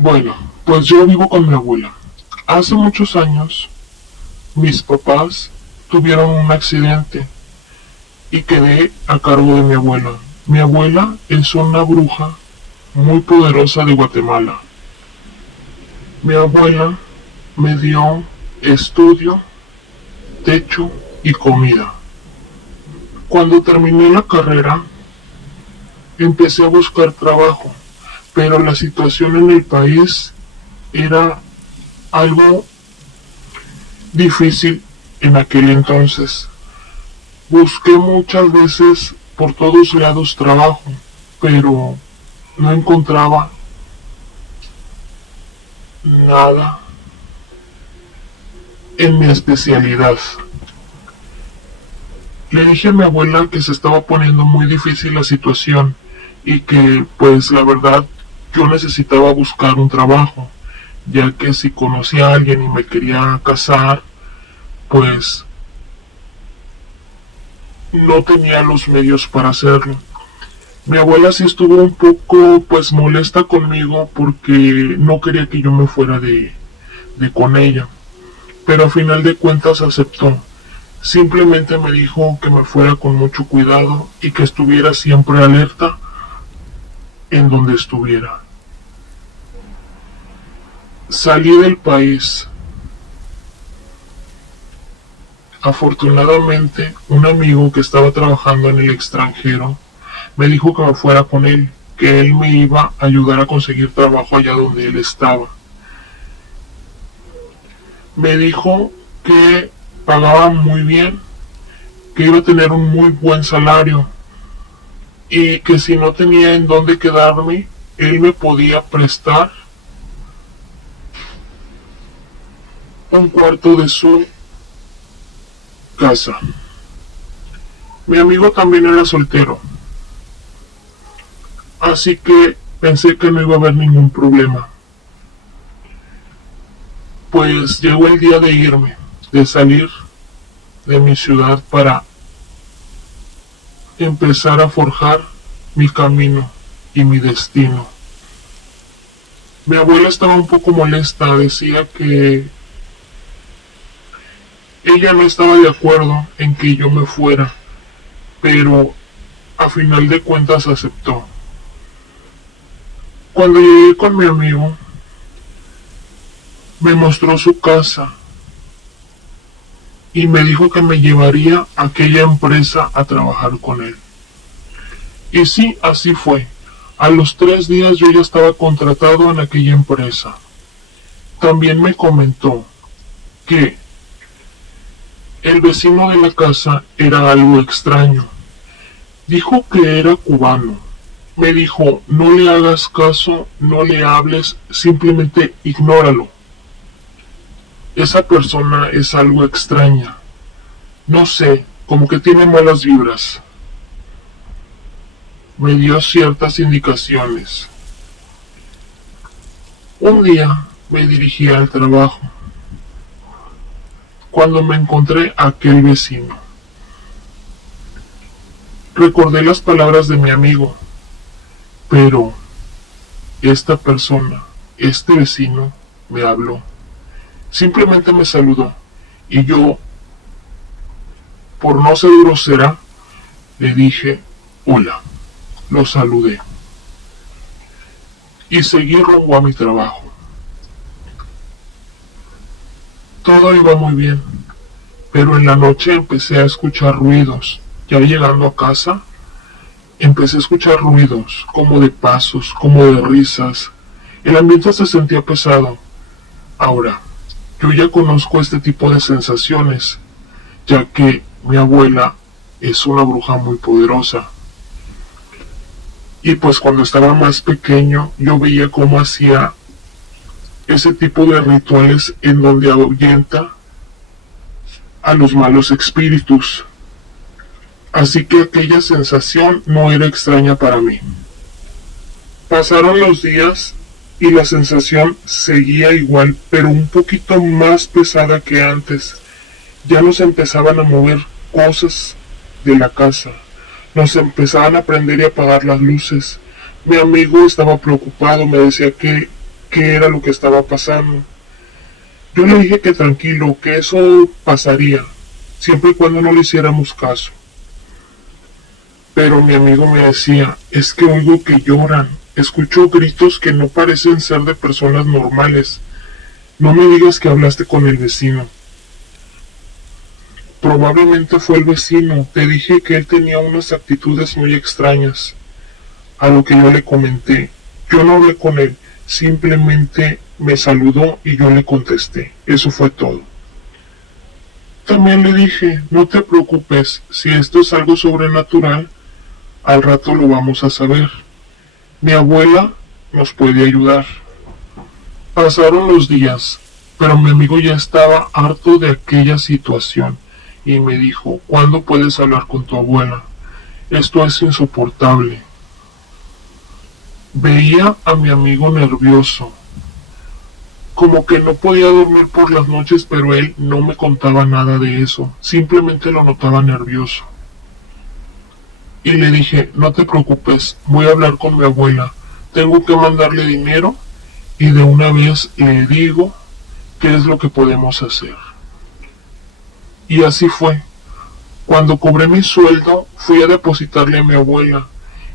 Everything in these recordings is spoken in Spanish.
Bueno, pues yo vivo con mi abuela. Hace muchos años, mis papás tuvieron un accidente y quedé a cargo de mi abuela. Mi abuela es una bruja muy poderosa de Guatemala. Mi abuela me dio estudio, techo y comida. Cuando terminé la carrera, empecé a buscar trabajo, pero la situación en el país era algo difícil en aquel entonces. Busqué muchas veces por todos lados trabajo, pero no encontraba nada en mi especialidad. Le dije a mi abuela que se estaba poniendo muy difícil la situación y que pues la verdad yo necesitaba buscar un trabajo, ya que si conocía a alguien y me quería casar, pues no tenía los medios para hacerlo. Mi abuela sí estuvo un poco pues molesta conmigo porque no quería que yo me fuera de con ella, pero a final de cuentas aceptó. Simplemente me dijo que me fuera con mucho cuidado y que estuviera siempre alerta en donde estuviera. Salí del país. Afortunadamente, un amigo que estaba trabajando en el extranjero me dijo que me fuera con él, que él me iba a ayudar a conseguir trabajo allá donde él estaba. Me dijo que pagaba muy bien, que iba a tener un muy buen salario y que si no tenía en dónde quedarme, él me podía prestar un cuarto de su casa. Mi amigo también era soltero, así que pensé que no iba a haber ningún problema. Pues llegó el día de irme, de salir de mi ciudad para empezar a forjar mi camino y mi destino. Mi abuela estaba un poco molesta, decía que ella no estaba de acuerdo en que yo me fuera, pero a final de cuentas aceptó. Cuando llegué con mi amigo, me mostró su casa y me dijo que me llevaría a aquella empresa a trabajar con él. Y sí, así fue. A los 3 días yo ya estaba contratado en aquella empresa. También me comentó que el vecino de la casa era algo extraño. Dijo que era cubano. Me dijo, no le hagas caso, no le hables, simplemente ignóralo. Esa persona es algo extraña. No sé, como que tiene malas vibras. Me dio ciertas indicaciones. Un día me dirigí al trabajo cuando me encontré a aquel vecino. Recordé las palabras de mi amigo, pero esta persona, este vecino, me habló. Simplemente me saludó y yo, por no ser grosera, le dije hola. Lo saludé y seguí rumbo a mi trabajo. Todo iba muy bien, pero en la noche empecé a escuchar ruidos. Ya llegando a casa, empecé a escuchar ruidos, como de pasos, como de risas. El ambiente se sentía pesado. Ahora, yo ya conozco este tipo de sensaciones, ya que mi abuela es una bruja muy poderosa. Y pues cuando estaba más pequeño, yo veía cómo hacía ese tipo de rituales en donde ahuyenta a los malos espíritus. Así que aquella sensación no era extraña para mí. Pasaron los días y la sensación seguía igual, pero un poquito más pesada que antes. Ya nos empezaban a mover cosas de la casa. Nos empezaban a prender y apagar las luces. Mi amigo estaba preocupado, me decía que qué era lo que estaba pasando. Yo le dije que tranquilo, que eso pasaría, siempre y cuando no le hiciéramos caso. Pero mi amigo me decía, es que oigo que lloran, escucho gritos que no parecen ser de personas normales. No me digas que hablaste con el vecino. Probablemente fue el vecino, te dije que él tenía unas actitudes muy extrañas. A lo que yo le comenté, yo no hablé con él, simplemente me saludó y yo le contesté, eso fue todo. También le dije, no te preocupes, si esto es algo sobrenatural, al rato lo vamos a saber. Mi abuela nos puede ayudar. Pasaron los días, pero mi amigo ya estaba harto de aquella situación y me dijo, ¿cuándo puedes hablar con tu abuela? Esto es insoportable. Veía a mi amigo nervioso, como que no podía dormir por las noches, pero él no me contaba nada de eso, simplemente lo notaba nervioso. Y le dije, no te preocupes, voy a hablar con mi abuela, tengo que mandarle dinero y de una vez le digo qué es lo que podemos hacer. Y así fue. Cuando cobré mi sueldo, fui a depositarle a mi abuela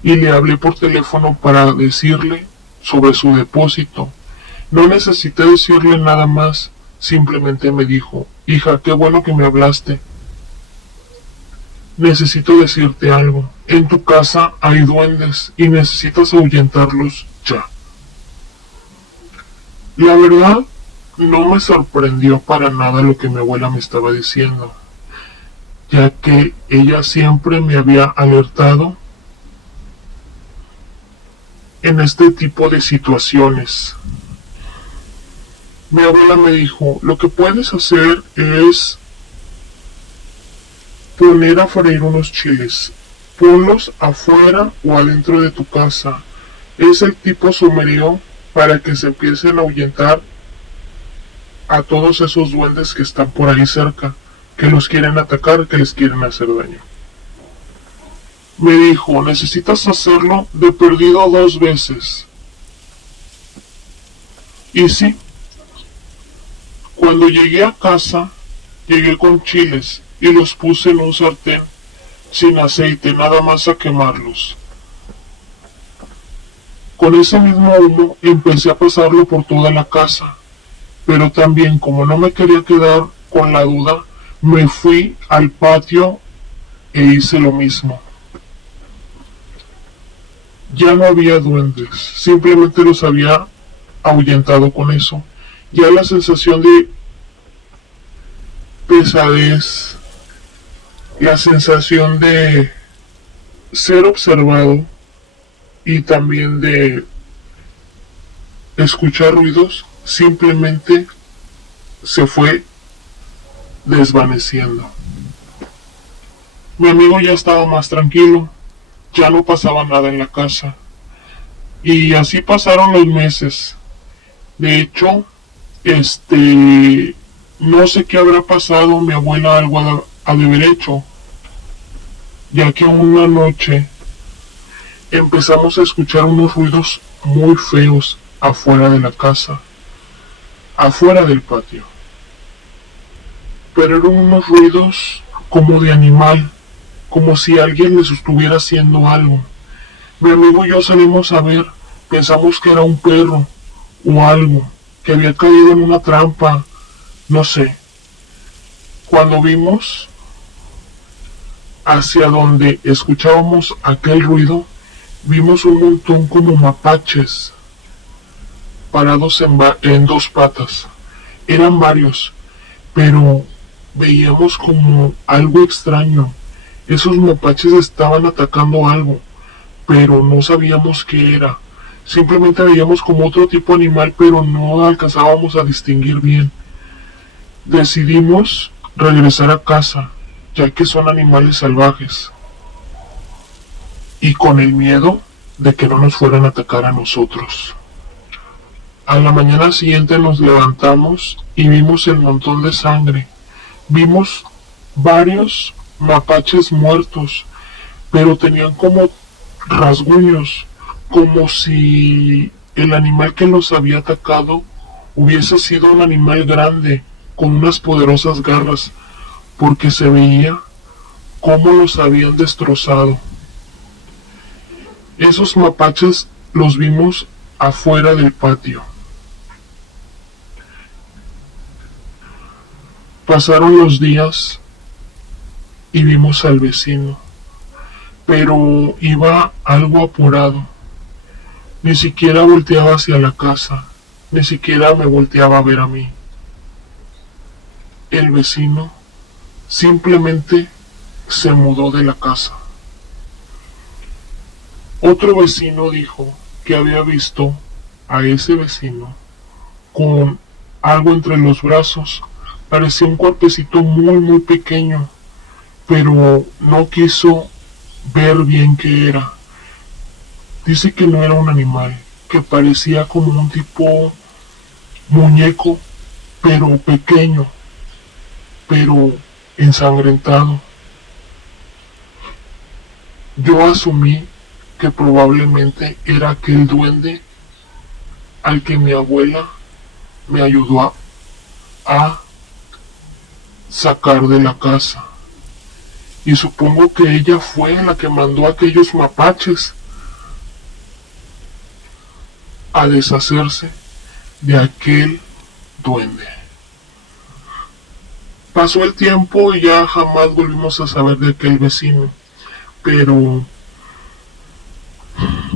y le hablé por teléfono para decirle sobre su depósito. No necesité decirle nada más, simplemente me dijo, hija, qué bueno que me hablaste. Necesito decirte algo. En tu casa hay duendes y necesitas ahuyentarlos ya. La verdad, no me sorprendió para nada lo que mi abuela me estaba diciendo, ya que ella siempre me había alertado en este tipo de situaciones. Mi abuela me dijo, lo que puedes hacer es poner a freír unos chiles. Ponlos afuera o adentro de tu casa. Es el tipo somerío para que se empiecen a ahuyentar a todos esos duendes que están por ahí cerca, que los quieren atacar, que les quieren hacer daño. Me dijo, necesitas hacerlo de perdido 2 veces. Y sí, cuando llegué a casa, llegué con chiles y los puse en un sartén sin aceite, nada más a quemarlos. Con ese mismo humo empecé a pasarlo por toda la casa, pero también como no me quería quedar con la duda, me fui al patio e hice lo mismo. Ya no había duendes, simplemente los había ahuyentado con eso. Ya la sensación de pesadez, la sensación de ser observado y también de escuchar ruidos simplemente se fue desvaneciendo. Mi amigo ya estaba más tranquilo, ya no pasaba nada en la casa. Y así pasaron los meses. De hecho, no sé qué habrá pasado, mi abuela algo ha de haber hecho, ya que una noche empezamos a escuchar unos ruidos muy feos afuera de la casa, afuera del patio. Pero eran unos ruidos como de animal, como si alguien les estuviera haciendo algo. Mi amigo y yo salimos a ver, pensamos que era un perro o algo, que había caído en una trampa, no sé. Cuando vimos hacia donde escuchábamos aquel ruido, vimos un montón como mapaches parados en 2 patas. Eran varios, pero veíamos como algo extraño. Esos mapaches estaban atacando algo, pero no sabíamos qué era. Simplemente veíamos como otro tipo de animal, pero no alcanzábamos a distinguir bien. Decidimos regresar a casa, ya que son animales salvajes, y con el miedo de que no nos fueran a atacar a nosotros. A la mañana siguiente nos levantamos y vimos el montón de sangre. Vimos varios mapaches muertos, pero tenían como rasguños, como si el animal que los había atacado hubiese sido un animal grande, con unas poderosas garras, porque se veía cómo los habían destrozado. Esos mapaches los vimos afuera del patio. Pasaron los días y vimos al vecino, pero iba algo apurado. Ni siquiera volteaba hacia la casa, ni siquiera me volteaba a ver a mí. El vecino simplemente se mudó de la casa. Otro vecino dijo que había visto a ese vecino con algo entre los brazos. Parecía un cuerpecito muy pequeño, pero no quiso ver bien qué era. Dice que no era un animal, que parecía como un tipo muñeco, pero pequeño, pero ensangrentado. Yo asumí que probablemente era aquel duende al que mi abuela me ayudó a sacar de la casa. Y supongo que ella fue la que mandó a aquellos mapaches a deshacerse de aquel duende. Pasó el tiempo y ya jamás volvimos a saber de aquel vecino, pero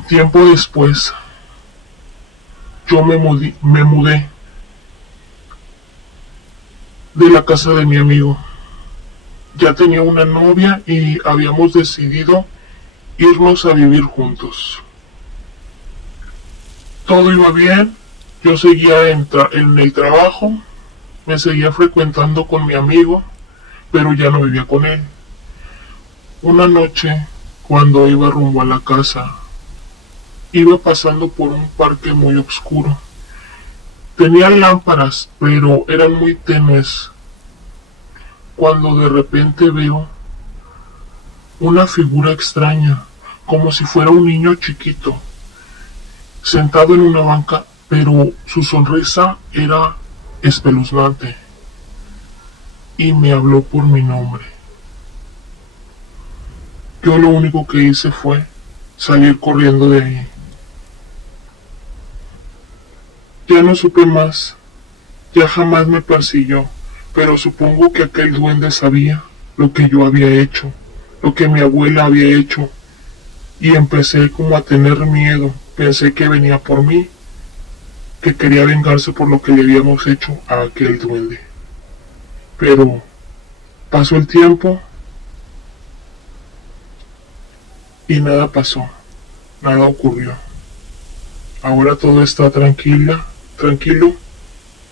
tiempo después yo me mudé de la casa de mi amigo. Ya tenía una novia y habíamos decidido irnos a vivir juntos. Todo iba bien, yo seguía en el trabajo, me seguía frecuentando con mi amigo, pero ya no vivía con él. Una noche, cuando iba rumbo a la casa, iba pasando por un parque muy oscuro. Tenía lámparas, pero eran muy tenues. Cuando de repente veo una figura extraña, como si fuera un niño chiquito, sentado en una banca, pero su sonrisa era espeluznante y me habló por mi nombre. Yo lo único que hice fue salir corriendo de ahí. Ya no supe más, ya jamás me persiguió, pero supongo que aquel duende sabía lo que yo había hecho, lo que mi abuela había hecho, y empecé como a tener miedo. Pensé que venía por mí, que quería vengarse por lo que le habíamos hecho a aquel duende. Pero pasó el tiempo y nada pasó, nada ocurrió. Ahora todo está tranquilo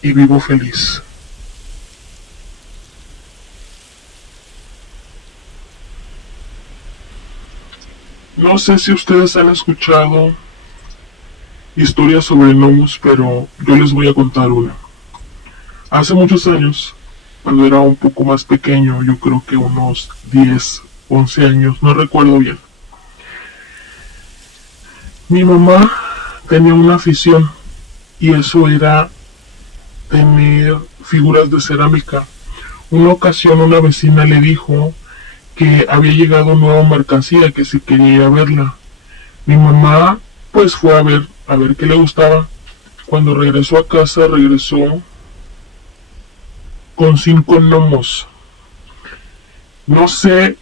y vivo feliz. No sé si ustedes han escuchado historias sobre gnomos, pero yo les voy a contar una. Hace muchos años, cuando era un poco más pequeño, yo creo que unos 10, 11 años, no recuerdo bien, mi mamá tenía una afición y eso era tener figuras de cerámica. Una ocasión una vecina le dijo que había llegado nueva mercancía, que si quería ir a verla. Mi mamá pues fue a ver qué le gustaba. Cuando regresó a casa, regresó con 5 gnomos. No sé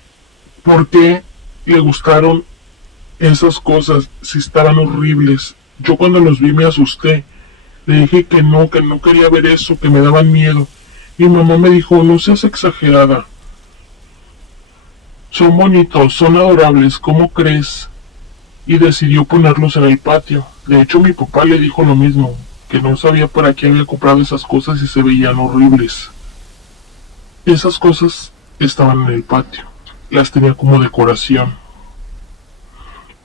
por qué le gustaron esas cosas, si estaban horribles. Yo cuando los vi me asusté. Le dije que no quería ver eso, que me daban miedo. Mi mamá me dijo, no seas exagerada. Son bonitos, son adorables, ¿cómo crees? Y decidió ponerlos en el patio. De hecho, mi papá le dijo lo mismo, que no sabía para qué había comprado esas cosas y se veían horribles. Esas cosas estaban en el patio, las tenía como decoración.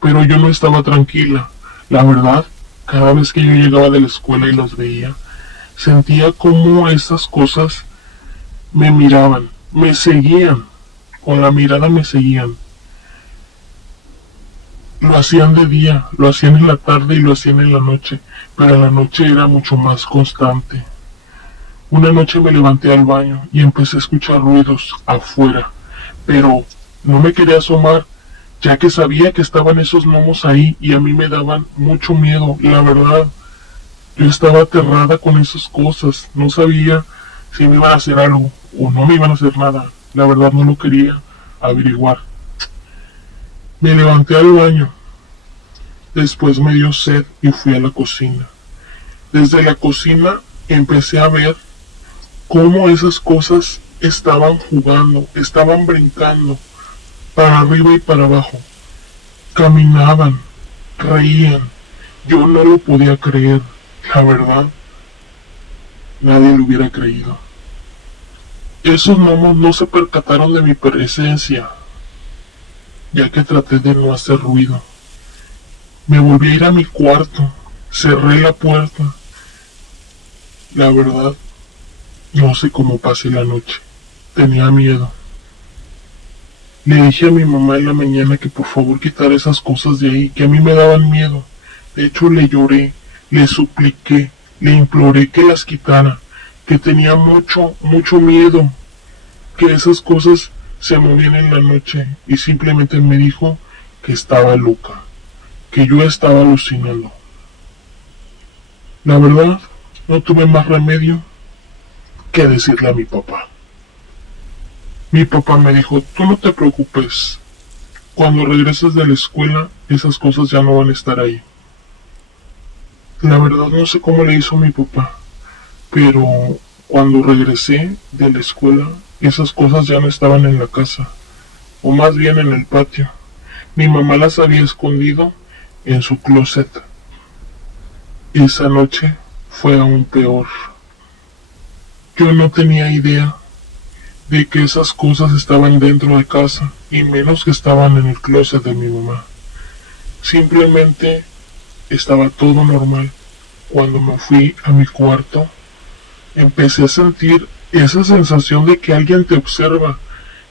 Pero yo no estaba tranquila. La verdad, cada vez que yo llegaba de la escuela y los veía, sentía como esas cosas me miraban, me seguían, con la mirada me seguían. Lo hacían de día, lo hacían en la tarde y lo hacían en la noche, pero en la noche era mucho más constante. Una noche me levanté al baño y empecé a escuchar ruidos afuera, pero no me quería asomar, ya que sabía que estaban esos gnomos ahí y a mí me daban mucho miedo, la verdad. Yo estaba aterrada con esas cosas, no sabía si me iban a hacer algo o no me iban a hacer nada, la verdad no lo quería averiguar. Me levanté al baño, después me dio sed y fui a la cocina. Desde la cocina empecé a ver cómo esas cosas estaban jugando, estaban brincando para arriba y para abajo, caminaban, reían. Yo no lo podía creer, la verdad, nadie lo hubiera creído. Esos gnomos no se percataron de mi presencia, ya que traté de no hacer ruido. Me volví a ir a mi cuarto, cerré la puerta. La verdad, no sé cómo pasé la noche. Tenía miedo. Le dije a mi mamá en la mañana que por favor quitara esas cosas de ahí, que a mí me daban miedo. De hecho, le lloré, le supliqué, le imploré que las quitara, que tenía mucho, mucho miedo, que esas cosas se movían en la noche, y simplemente me dijo que estaba loca, que yo estaba alucinando. La verdad, no tuve más remedio que decirle a mi papá. Mi papá me dijo, tú no te preocupes, cuando regreses de la escuela, esas cosas ya no van a estar ahí. La verdad no sé cómo le hizo mi papá, pero cuando regresé de la escuela, esas cosas ya no estaban en la casa, o más bien en el patio. Mi mamá las había escondido en su closet. Esa noche fue aún peor. Yo no tenía idea de que esas cosas estaban dentro de casa, y menos que estaban en el closet de mi mamá. Simplemente estaba todo normal. Cuando me fui a mi cuarto, empecé a sentir esa sensación de que alguien te observa,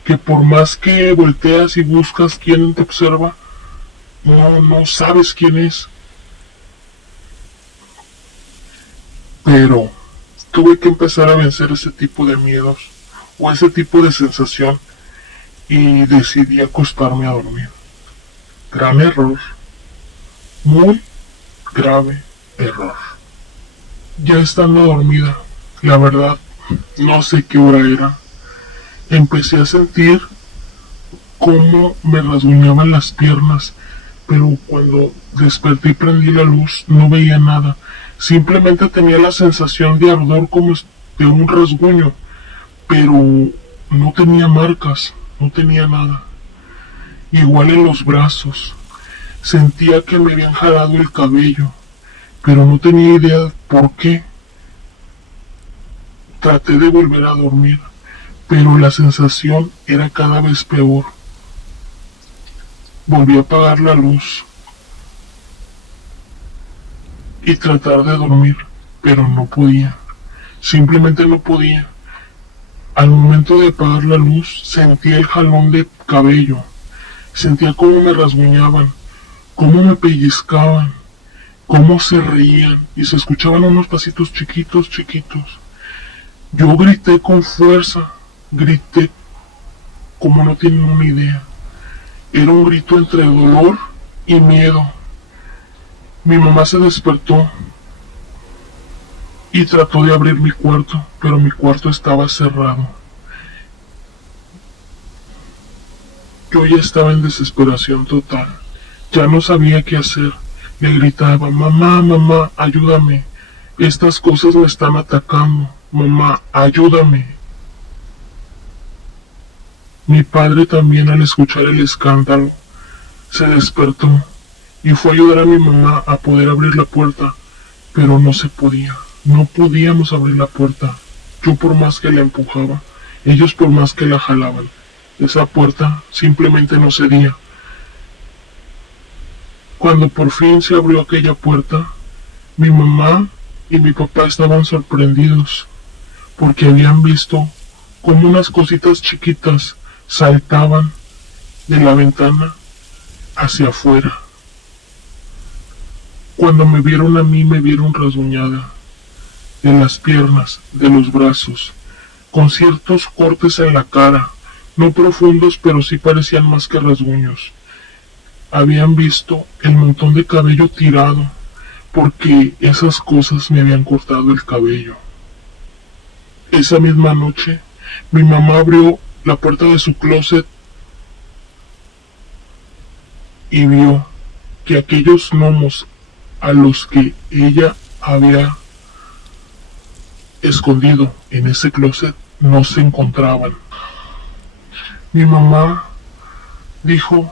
que por más que volteas y buscas quién te observa, no sabes quién es. Pero tuve que empezar a vencer ese tipo de miedos o ese tipo de sensación y decidí acostarme a dormir. Gran error, muy grave error. Ya estando dormida, la verdad, no sé qué hora era, empecé a sentir cómo me rasguñaban las piernas, pero cuando desperté y prendí la luz no veía nada, simplemente tenía la sensación de ardor como de un rasguño, pero no tenía marcas, no tenía nada. Igual en los brazos, sentía que me habían jalado el cabello, pero no tenía idea por qué. Traté de volver a dormir, pero la sensación era cada vez peor. Volví a apagar la luz y tratar de dormir, pero no podía. Simplemente no podía. Al momento de apagar la luz, sentía el jalón de cabello. Sentía cómo me rasguñaban, cómo me pellizcaban, cómo se reían y se escuchaban unos pasitos chiquitos, chiquitos. Yo grité con fuerza, grité como no tienen una idea. Era un grito entre dolor y miedo. Mi mamá se despertó y trató de abrir mi cuarto, pero mi cuarto estaba cerrado. Yo ya estaba en desesperación total. Ya no sabía qué hacer. Le gritaba, mamá, mamá, ayúdame. Estas cosas me están atacando. Mamá, ayúdame. Mi padre también, al escuchar el escándalo, se despertó y fue a ayudar a mi mamá a poder abrir la puerta, pero no se podía. No podíamos abrir la puerta. Yo por más que la empujaba, ellos por más que la jalaban, esa puerta simplemente no cedía. Cuando por fin se abrió aquella puerta, mi mamá y mi papá estaban sorprendidos, porque habían visto cómo unas cositas chiquitas saltaban de la ventana hacia afuera. Cuando me vieron a mí, me vieron rasguñada de las piernas, de los brazos, con ciertos cortes en la cara, no profundos, pero sí parecían más que rasguños. Habían visto el montón de cabello tirado, porque esas cosas me habían cortado el cabello. Esa misma noche, mi mamá abrió la puerta de su closet y vio que aquellos gnomos a los que ella había escondido en ese closet no se encontraban. Mi mamá dijo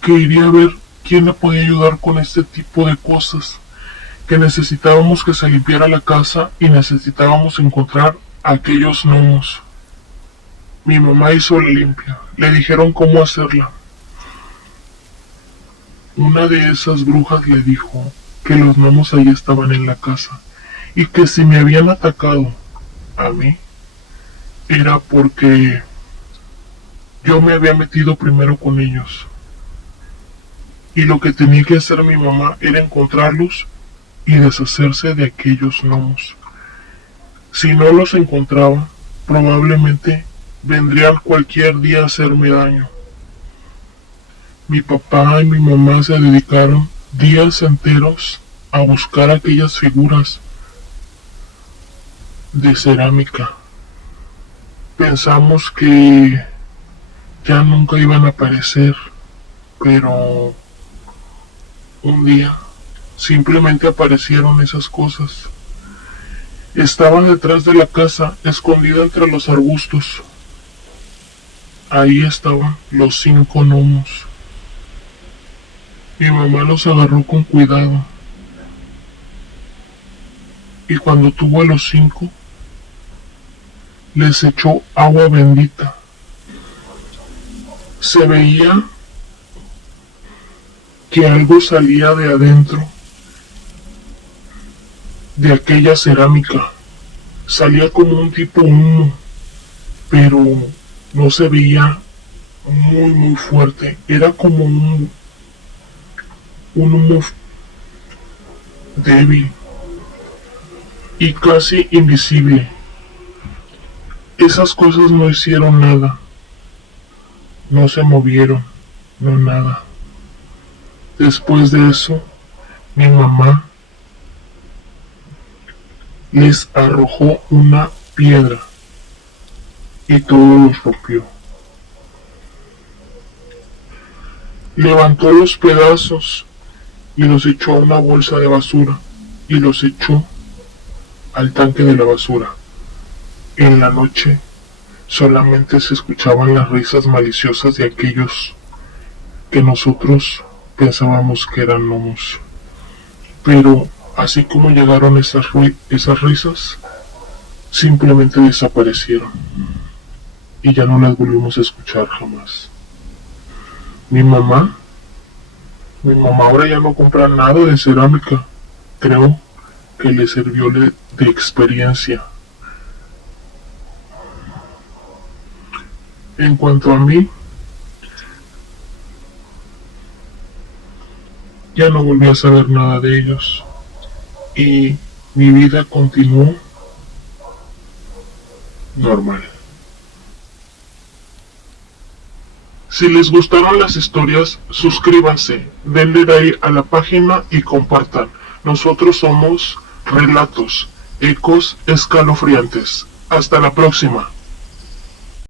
que iría a ver quién le podía ayudar con este tipo de cosas, que necesitábamos que se limpiara la casa y necesitábamos encontrar a aquellos gnomos. Mi mamá hizo la limpia, le dijeron cómo hacerla. Una de esas brujas le dijo que los gnomos ahí estaban en la casa y que si me habían atacado a mí era porque yo me había metido primero con ellos. Y lo que tenía que hacer mi mamá era encontrarlos y deshacerse de aquellos gnomos. Si no los encontraba, probablemente vendrían cualquier día a hacerme daño. Mi papá y mi mamá se dedicaron días enteros a buscar aquellas figuras de cerámica. Pensamos que ya nunca iban a aparecer, pero un día simplemente aparecieron esas cosas. Estaban detrás de la casa, escondida entre los arbustos. Ahí estaban los 5 gnomos. Mi mamá los agarró con cuidado. Y cuando tuvo a los 5, les echó agua bendita. Se veía que algo salía de adentro de aquella cerámica. Salía como un tipo humo, pero no se veía muy fuerte. Era como un humo débil y casi invisible. Esas cosas no hicieron nada, no se movieron, no nada. Después de eso, mi mamá les arrojó una piedra y todo los rompió. Levantó los pedazos y los echó a una bolsa de basura y los echó al tanque de la basura. En la noche solamente se escuchaban las risas maliciosas de aquellos que nosotros pensábamos que eran gnomos. Pero así como llegaron esas risas, simplemente desaparecieron y ya no las volvimos a escuchar jamás. Mi mamá ahora ya no compra nada de cerámica. Creo que le sirvió de experiencia. En cuanto a mí, ya no volví a saber nada de ellos y mi vida continuó normal. Si les gustaron las historias, suscríbanse, denle like a la página y compartan. Nosotros somos Relatos, Ecos Escalofriantes. Hasta la próxima.